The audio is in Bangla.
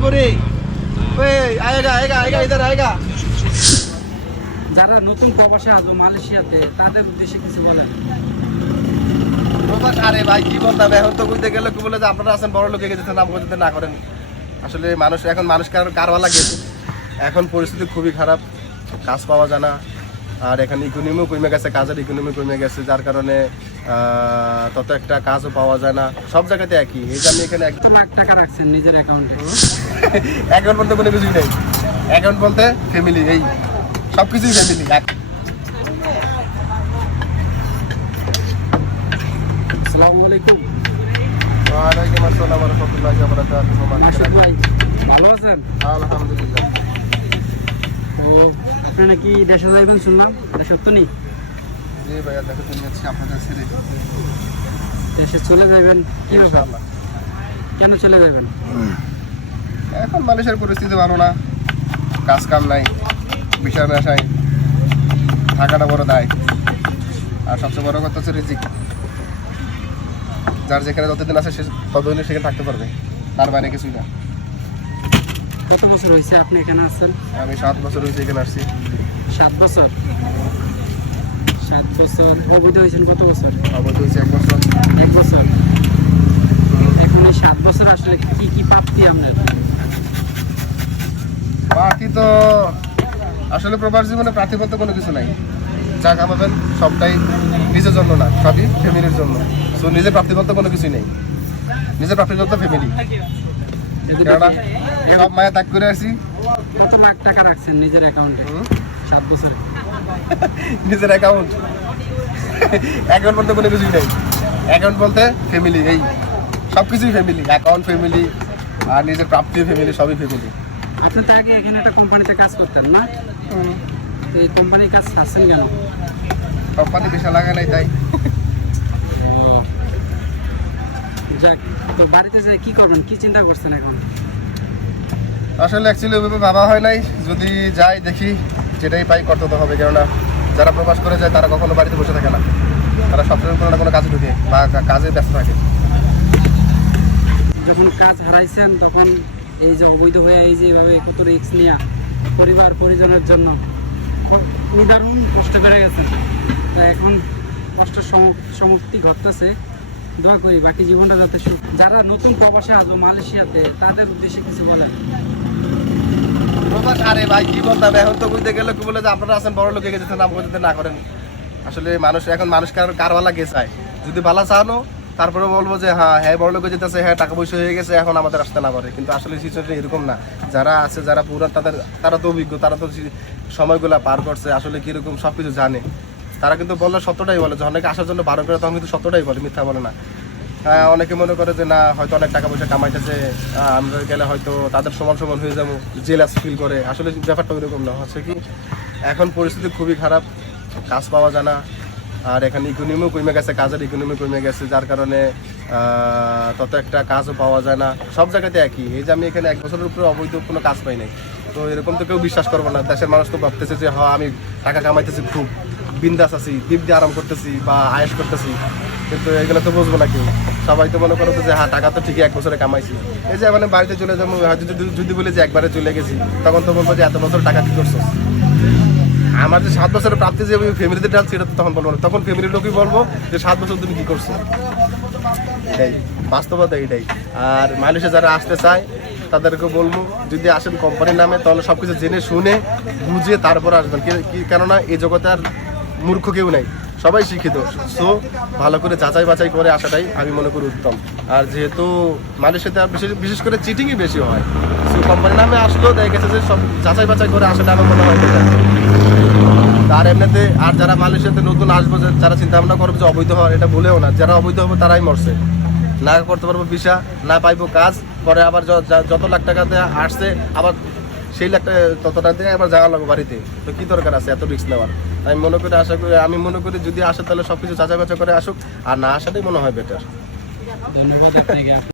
তারপরে আয়েগা আয়েগা যারা নতুন প্রবাসে আসব মালয়েশিয়াতে তাদের উদ্দেশ্যে কিছু বলেন। প্রবাস আরে ভাই কি বলতাম এখন তো বুঝতে গেলে কি বলে যে আপনারা আছেন বড় লোকে গেছেন নাম করতে না করেন আসলে মানুষ এখন মানুষ কারও কারওয়ালা গেছে এখন পরিস্থিতি খুবই খারাপ কাজ পাওয়া যায় না। আর এখানে ইকোনমিও কমে গেছে কাজের ইকোনমি কমে গেছে যার কারণে তত একটা কাজও পাওয়া যায় না। সব জায়গাতে একই। এই যে আমি এখানে এক লাখ টাকা রাখছেন নিজের অ্যাকাউন্টে অ্যাকাউন্ট বলতে কোনো কিছুই নেই। অ্যাকাউন্ট বলতে ফ্যামিলি এই সব কিছুই ফ্যামিলি আসসালামু আলাইকুম। ওয়ালাইকুম আসসালাম রহমতুল্লাহি ওয়া বারাকাতুহু। ভাই ভালো আছেন? আলহামদুলিল্লাহ। তো আপনি নাকি দেশে যাইবেন শুনলাম সত্য নেই দেশে চলে যাবেন কি? কেন চলে যাবেন এখন মানুষের পরিস্থিতি ভালো না কাজ কাম নাই বিশাল নেশায় থাকাটা বড় দায়। আর সবচেয়ে বড় কথা হচ্ছে রিজিক। যার যেখানে যতদিন আছে সে ততদিন সেখানে থাকতে পারবে তার বাইরে কিছুই না। কত বছর হয়েছে আপনি এখানে আছেন? আমি সাত বছর হয়েছে এখানে আসছি। সাত বছর? সাত বছর। অবৈধ হয়েছেন কত বছর? অবৈধ হয়েছে এক বছর। এক বছর। এখন এই সাত বছর আসলে কি কি প্রাপ্তি আপনার? বাকি তো আসলে প্রবাস জীবনে প্রার্থী বলতে কোনো কিছু নাই। যা কামাবেন সবটাই নিজের জন্য না সবই ফ্যামিলির জন্য। সো নিজের প্রাপ্তি বলতে কোনো কিছুই নেই। নিজের প্রাপ্তি বলতে ফ্যামিলি সব মায়া ত্যাগ করে আসি। কত লাখ টাকা রাখছেন নিজের অ্যাকাউন্টে সাত বছরে। নিজের অ্যাকাউন্ট অ্যাকাউন্ট বলতে কোনো কিছুই নেই। অ্যাকাউন্ট বলতে ফ্যামিলি এই সব কিছুই ফ্যামিলি অ্যাকাউন্ট ফ্যামিলি আর নিজের প্রাপ্তি ফ্যামিলি সবই ফ্যামিলি আপনি তো আগে এখানে একটা কোম্পানিতে কাজ করতেন না? এই কোম্পানির কাজ ছাড়ছেন কেন? কোম্পানি পেশা লাগা নাই তাই। যাক তো বাড়িতে যাই কি করবেন? কি চিন্তা করছেন এখন? আসলে অ্যাকচুয়ালি ওইভাবে ভাবা হয় নাই। যদি যাই দেখি যেটাই পাই করতে তো হবে। কেননা যারা প্রবাস করে যায় তারা কখনো বাড়িতে বসে থাকে না। তারা সবসময় কোনো না কোনো কাজে ঢুকে বা কাজে ব্যস্ত থাকে। যখন কাজ হারাইছেন তখন এই যে অবৈধ হয়ে এই যে এভাবে কত রিস্ক নেওয়া পরিবার পরিজনের জন্য। নিদারুণ কষ্ট বেড়ে গেছেন। এখন কষ্ট সম- সমাপ্তি ঘটতেছে। দোয়া করি, বাকি জীবনটা যাতে সুখ। যারা নতুন প্রবাসে আসব মালয়েশিয়াতে, তাদের উদ্দেশ্যে কিছু বলেন। আরে ভাই এখন বুঝতে গেলে কি বলে যে আপনারা আছেন, বড় লোকে নাম না করেন, আসলে মানুষ, এখন মানুষ কার কারওয়ালা গে চায় যদি ভালো চানো, তারপরে বলব যে হ্যাঁ হ্যাঁ বড় লোকে যেতেছে হ্যাঁ টাকা পয়সা হয়ে গেছে, এখন আমাদের আসতে না পারে। কিন্তু আসলে সিচুয়েশন এরকম না। যারা আছে, যারা পুরান, তাদের তারা তো অভিজ্ঞ, তারা তো সময়গুলা পার করছে। আসলে কীরকম সব কিছু জানে। তারা কিন্তু বললে সত্যটাই বলে যখন অনেকে আসার জন্য বারণ করে, তখন কিন্তু সত্যটাই বলে, মিথ্যা বলে না। অনেকে মনে করে যে, না, হয়তো অনেক টাকা পয়সা কামাইতেছে আমরা গেলে হয়তো তাদের সমান সমান হয়ে যাব জেলাস ফিল করে। আসলে ব্যাপারটা ওইরকম না, হচ্ছে কি, এখন পরিস্থিতি খুবই খারাপ, কাজ পাওয়া যায় না। আর এখানে ইকোনমিও কমে গেছে, কাজের ইকোনমি কমে গেছে, যার কারণে তত একটা কাজও পাওয়া যায় না। সব জায়গাতে একই, এই যে আমি এখানে এক বছরের উপরে অবৈধ কোনো কাজ পাই নাই, তো এরকম তো কেউ বিশ্বাস করব না। দেশের মানুষ তো ভাবতেছে যে হ্যাঁ আমি টাকা কামাইতেছি খুব। বিন্দাস আছি দিক দিয়ে আরাম করতেছি বা আয়েস করতেছি। কিন্তু এগুলো তো বুঝব না কেউ। সবাই তো মনে করো যে হ্যাঁ টাকা তো ঠিকই এক বছরে কামাইছি। এই যে মানে বাড়িতে চলে যাব যদি যদি বলে যে একবারে চলে গেছি, তখন তো বলব যে এত বছর টাকা কি করছ? আমার যে সাত বছরের প্রাপ্তি যে ফ্যামিলিতে ডালছি এটা তো তখন বলব না। তখন ফ্যামিলির লোকই বলব যে, সাত বছর তুমি কি করছ? এটাই, বাস্তবতা এটাই। আর মানুষে যারা আসতে চায় তাদেরকে বলব, যদি আসেন কোম্পানির নামে, তাহলে সব কিছু জেনে শুনে, বুঝে তারপর আসবেন। কেননা এই জগতে আর মূর্খ কেউ নেই, সবাই শিক্ষিত। সো, ভালো করে যাচাই বাছাই করে আসাটাই আমি মনে করি উত্তম। আর যেহেতু মানুষের সাথে বিশেষ বিশেষ করে চিটিংই বেশি হয়, সো কোম্পানির নামে আসলেও দেখা গেছে যে সব যাচাই বাছাই করে আসাটা আমার মনে হয়। আর এমনিতে আর যারা মালয়েশিয়াতে নতুন আসব যারা চিন্তা ভাবনা করবে যে অবৈধ হওয়ার, এটা ভুলেও না। যারা অবৈধ হবে তারাই মরছে। না করতে পারব ভিসা, না পাইবো কাজ, পরে আবার যত লাখ টাকাতে আসছে, আবার সেই লাখটা ততটা দিয়ে আবার যাওয়া লাগবে বাড়িতে। তো কি দরকার আছে এত রিস্ক নেওয়ার? আমি মনে করি, আশা করি, আমি মনে করি যদি আসে তাহলে সব কিছু বাচা বাছাই করে আসুক, আর না আসাটাই মনে হয় বেটার ধন্যবাদ